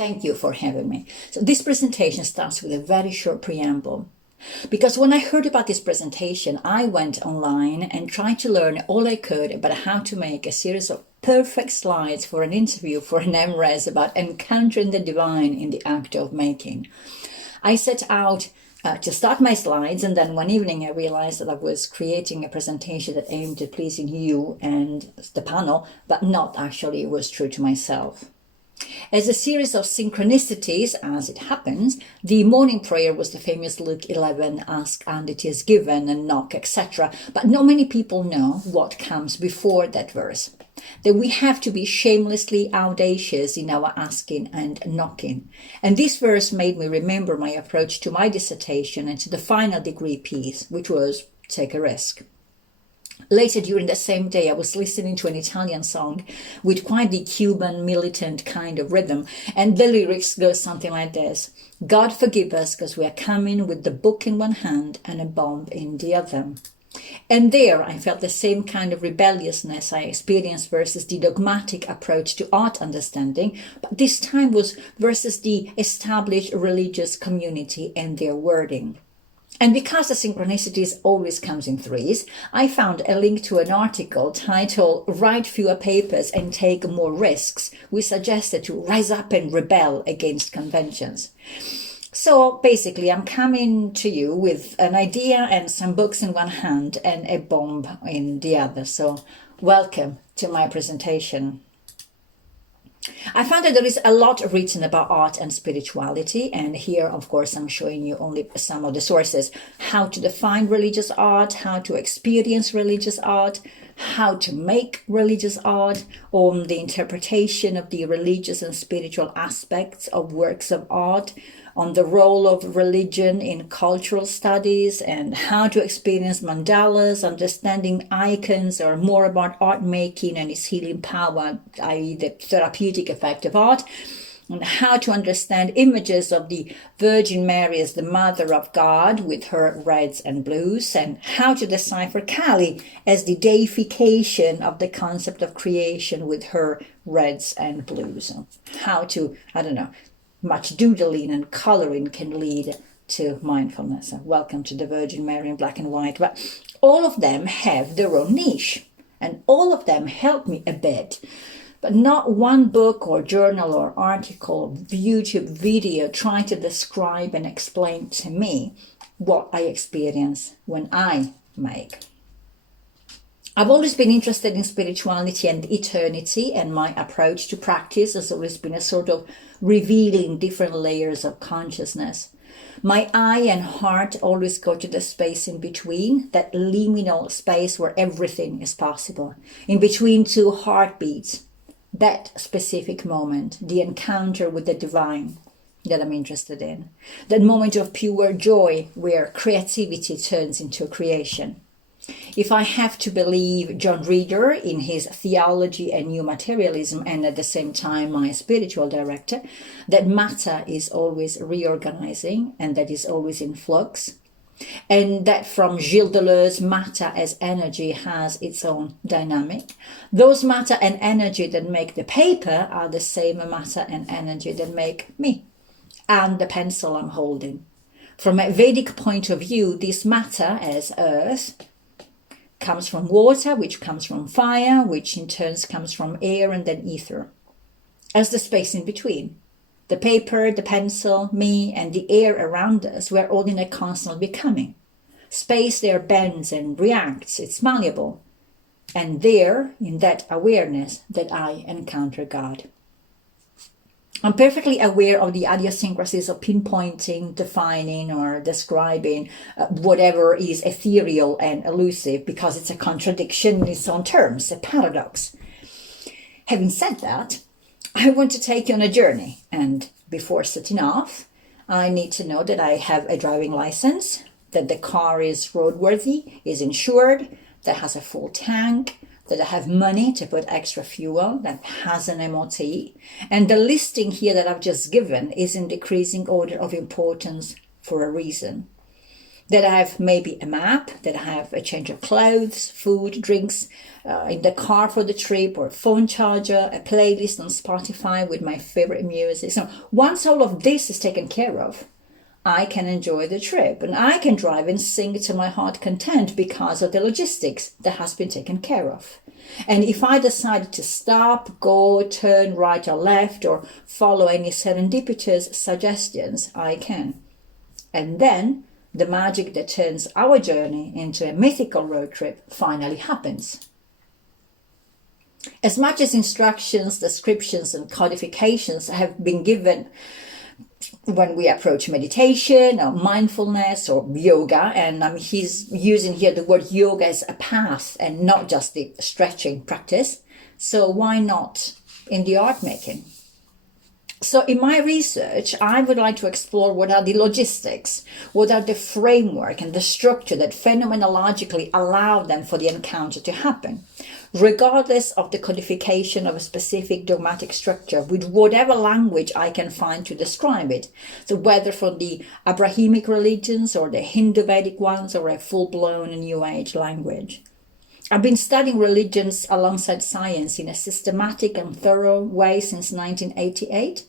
Thank you for having me. So this presentation starts with a very short preamble. Because when I heard about this presentation, I went online and tried to learn all I could about how to make a series of perfect slides for an interview for an MRes about encountering the divine in the act of making. I set out to start my slides, and then one evening I realized that I was creating a presentation that aimed at pleasing you and the panel, but not actually was true to myself. As a series of synchronicities, as it happens, the morning prayer was the famous Luke 11, ask and it is given, and knock, etc. But not many people know what comes before that verse. That we have to be shamelessly audacious in our asking and knocking. And this verse made me remember my approach to my dissertation and to the final degree piece, which was take a risk. Later during the same day, I was listening to an Italian song with quite the Cuban militant kind of rhythm, and the lyrics go something like this: God forgive us because we are coming with the book in one hand and a bomb in the other. And there I felt the same kind of rebelliousness I experienced versus the dogmatic approach to art understanding, but this time was versus the established religious community and their wording. And because the synchronicities always comes in threes, I found a link to an article titled Write Fewer Papers and Take More Risks, which suggested to rise up and rebel against conventions. So basically, I'm coming to you with an idea and some books in one hand and a bomb in the other. So welcome to my presentation. I found that there is a lot written about art and spirituality, and here, of course, I'm showing you only some of the sources: how to define religious art, how to experience religious art, how to make religious art, on the interpretation of the religious and spiritual aspects of works of art, on the role of religion in cultural studies, and how to experience mandalas, understanding icons, or more about art making and its healing power, i.e. the therapeutic effect of art, and how to understand images of the Virgin Mary as the Mother of God with her reds and blues, and how to decipher Kali as the deification of the concept of creation with her reds and blues. How to, much doodling and coloring can lead to mindfulness. Welcome to the Virgin Mary in black and white. But all of them have their own niche, and all of them help me a bit. But not one book or journal or article, YouTube video trying to describe and explain to me what I experience when I make. I've always been interested in spirituality and eternity, and my approach to practice has always been a sort of revealing different layers of consciousness. My eye and heart always go to the space in between, that liminal space where everything is possible, in between two heartbeats, that specific moment, the encounter with the divine that I'm interested in, that moment of pure joy where creativity turns into creation. If I have to believe John Reader in his theology and new materialism, and at the same time my spiritual director, that matter is always reorganizing and that is always in flux, and that from Gilles Deleuze, matter as energy has its own dynamic. Those matter and energy that make the paper are the same matter and energy that make me and the pencil I'm holding. From a Vedic point of view, this matter as earth comes from water, which comes from fire, which in turn comes from air and then ether. As the space in between, the paper, the pencil, me, and the air around us, we're all in a constant becoming. Space there bends and reacts, it's malleable. And there, in that awareness, that I encounter God. I'm perfectly aware of the idiosyncrasies of pinpointing, defining, or describing whatever is ethereal and elusive, because it's a contradiction in its own terms, a paradox. Having said that, I want to take you on a journey, and before setting off, I need to know that I have a driving license, that the car is roadworthy, is insured, that has a full tank, that I have money to put extra fuel, that has an MOT, and the listing here that I've just given is in decreasing order of importance for a reason. that I have maybe a map, that I have a change of clothes, food, drinks in the car for the trip, or a phone charger, a playlist on Spotify with my favorite music. So once all of this is taken care of, I can enjoy the trip and I can drive and sing to my heart content because of the logistics that has been taken care of. And if I decide to stop, go, turn right or left, or follow any serendipitous suggestions, I can. And then the magic that turns our journey into a mythical road trip finally happens. As much as instructions, descriptions, and codifications have been given when we approach meditation or mindfulness or yoga, and he's using here the word yoga as a path and not just the stretching practice, so why not in the art making? So in my research, I would like to explore what are the logistics, what are the framework and the structure that phenomenologically allow them for the encounter to happen, regardless of the codification of a specific dogmatic structure with whatever language I can find to describe it. So whether from the Abrahamic religions or the Hindu Vedic ones or a full-blown New Age language. I've been studying religions alongside science in a systematic and thorough way since 1988.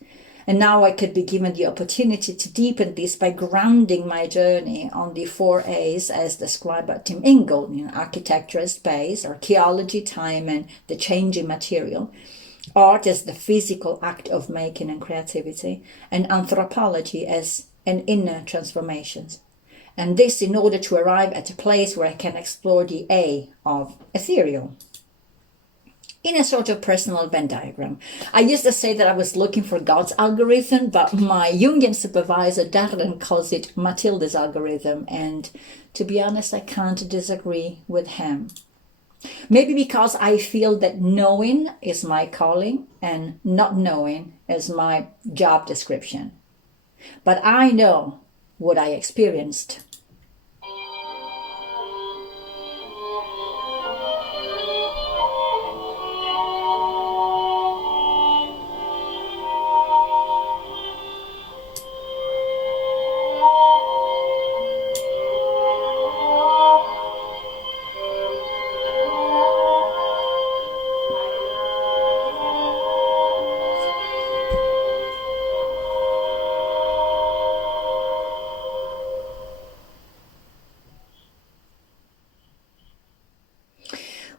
And now I could be given the opportunity to deepen this by grounding my journey on the 4 A's as described by Tim Ingold, architecture as space, archaeology, time, and the changing material, art as the physical act of making and creativity, and anthropology as an inner transformation. And this in order to arrive at a place where I can explore the A of ethereal. In a sort of personal Venn diagram. I used to say that I was looking for God's algorithm, but my Jungian supervisor, Darren, calls it Matilde's algorithm. And to be honest, I can't disagree with him. Maybe because I feel that knowing is my calling and not knowing is my job description. But I know what I experienced.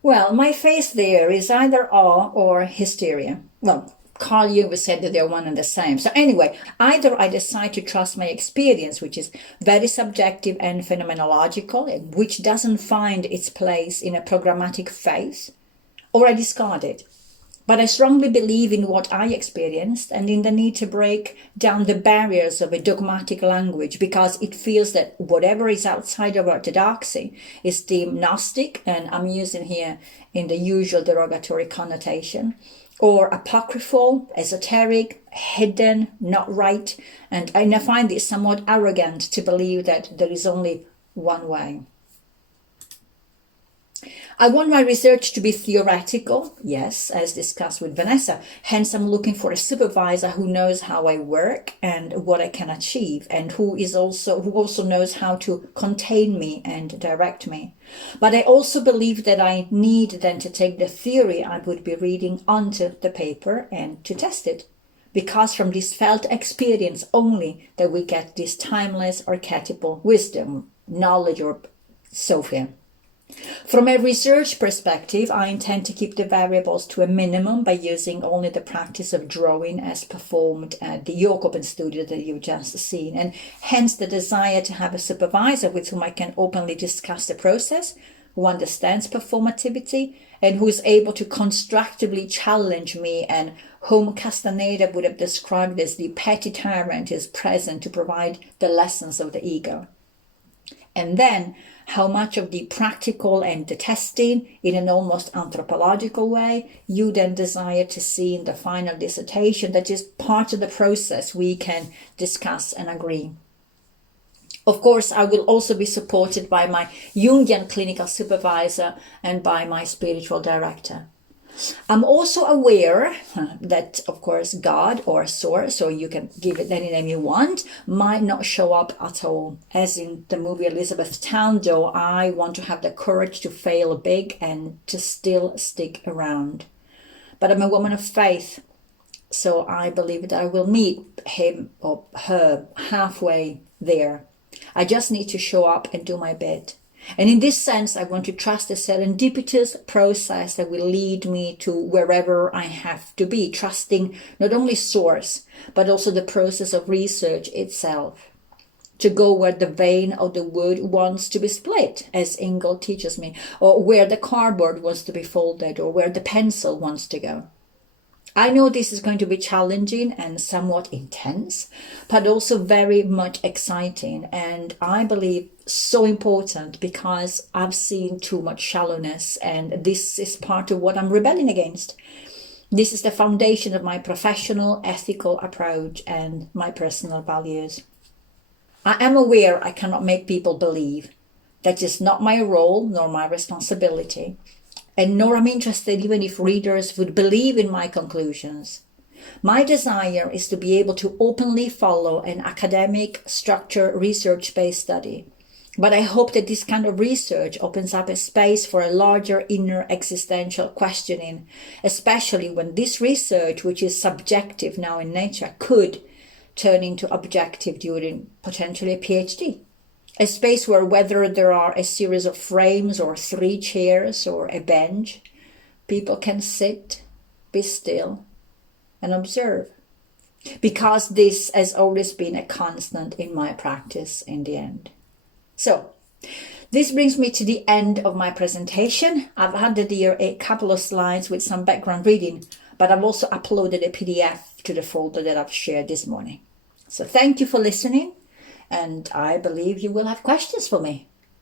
Well, my face there is either awe or hysteria. Well, Carl Jung said that they're one and the same. So anyway, either I decide to trust my experience, which is very subjective and phenomenological, which doesn't find its place in a programmatic phase, or I discard it. But I strongly believe in what I experienced and in the need to break down the barriers of a dogmatic language, because it feels that whatever is outside of orthodoxy is deemed Gnostic, and I'm using here in the usual derogatory connotation, or apocryphal, esoteric, hidden, not right, and I find it somewhat arrogant to believe that there is only one way. I want my research to be theoretical, yes, as discussed with Vanessa. Hence, I'm looking for a supervisor who knows how I work and what I can achieve, and who also knows how to contain me and direct me. But I also believe that I need then to take the theory I would be reading onto the paper and to test it. Because from this felt experience only that we get this timeless archetypal wisdom, knowledge, or Sophia. From a research perspective, I intend to keep the variables to a minimum by using only the practice of drawing as performed at the York Open Studio that you've just seen, and hence the desire to have a supervisor with whom I can openly discuss the process, who understands performativity, and who is able to constructively challenge me, and whom Castaneda would have described as the petty tyrant is present to provide the lessons of the ego. And then how much of the practical and the testing in an almost anthropological way you then desire to see in the final dissertation, that is part of the process we can discuss and agree. Of course, I will also be supported by my Jungian clinical supervisor and by my spiritual director. I'm also aware that, of course, God or Source, or you can give it any name you want, might not show up at all. As in the movie Elizabethtown, though, I want to have the courage to fail big and to still stick around. But I'm a woman of faith, so I believe that I will meet him or her halfway there. I just need to show up and do my bit. And in this sense, I want to trust the serendipitous process that will lead me to wherever I have to be, trusting not only Source, but also the process of research itself. To go where the vein of the wood wants to be split, as Ingold teaches me, or where the cardboard wants to be folded, or where the pencil wants to go. I know this is going to be challenging and somewhat intense, but also very much exciting, and I believe so important because I've seen too much shallowness, and this is part of what I'm rebelling against. This is the foundation of my professional, ethical approach and my personal values. I am aware I cannot make people believe. That is not my role nor my responsibility. And nor am interested even if readers would believe in my conclusions. My desire is to be able to openly follow an academic, structured, research-based study. But I hope that this kind of research opens up a space for a larger inner existential questioning, especially when this research, which is subjective now in nature, could turn into objective during potentially a PhD. A space where whether there are a series of frames or 3 chairs or a bench, people can sit, be still, and observe. Because this has always been a constant in my practice in the end. So, this brings me to the end of my presentation. I've added here a couple of slides with some background reading, but I've also uploaded a PDF to the folder that I've shared this morning. So thank you for listening. And I believe you will have questions for me.